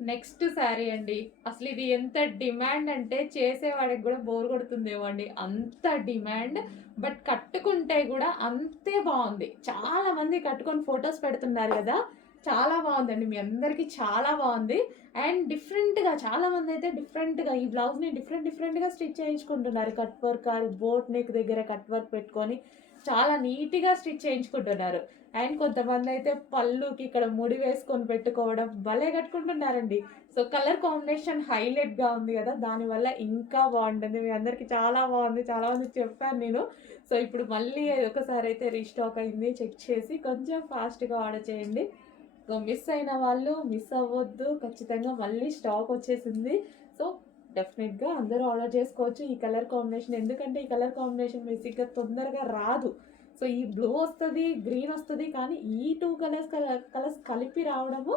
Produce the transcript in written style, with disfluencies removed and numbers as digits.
Next sari అండి. అసలు ఇది ఎంత డిమాండ్ అంటే చేసేవాడికి గూడా బోర్ కొడుతుందేమో అండి. అంత డిమాండ్. బట్ కట్టుకుంటే గూడా అంతే బావుంది. చాలా మంది కట్టుకొని ఫోటోస్ పెడుతున్నారు గదా! చాలా బావుందండి. మీ అందరికి చాలా బావుంది. అండ్ డిఫరెంట్‌గా చాలామందయితే డిఫరెంట్‌గా ఈ బ్లౌజ్‌ని డిఫరెంట్‌గా స్టిచ్ చేయించుకుంటున్నారు. కట్ వర్క్ బోట్ నెక్ దగ్గర కట్ వర్క్ పెట్టుకొని చాలా నీట్‌గా స్టిచ్ చేయించుకుంటున్నారు. అండ్ కొంతమందయితే పళ్ళుకి ఇక్కడ ముడి వేసుకొని పెట్టుకోవడం భలే కట్టుకుంటున్నారండి. సో, కలర్ కాంబినేషన్ హైలైట్‌గా ఉంది గదా! దానివల్ల ఇంకా బావుంటుంది. మీ అందరికి చాలా బావుంది. చాలా మందికి చెప్పాను నేను. సో, ఇప్పుడు మళ్ళీ ఒకసారయితే రీస్టాక్ అయింది. చెక్ చేసి కొంచెం ఫాస్ట్‌గా ఆర్డర్ చేయండి. సో, మిస్ అయిన వాళ్ళు మిస్ అవ్వద్దు. ఖచ్చితంగా మళ్ళీ స్టాక్ వచ్చేసింది. సో, డెఫినిట్‌గా అందరూ ఆర్డర్ చేసుకోవచ్చు. ఈ కలర్ కాంబినేషన్ ఎందుకంటే ఈ కలర్ కాంబినేషన్ బేసిక్‌గా తొందరగా రాదు. సో, ఈ బ్లూ ఒస్తది, గ్రీన్ ఒస్తది. కానీ ఈ 2 కలర్స్ కలిపి రావడము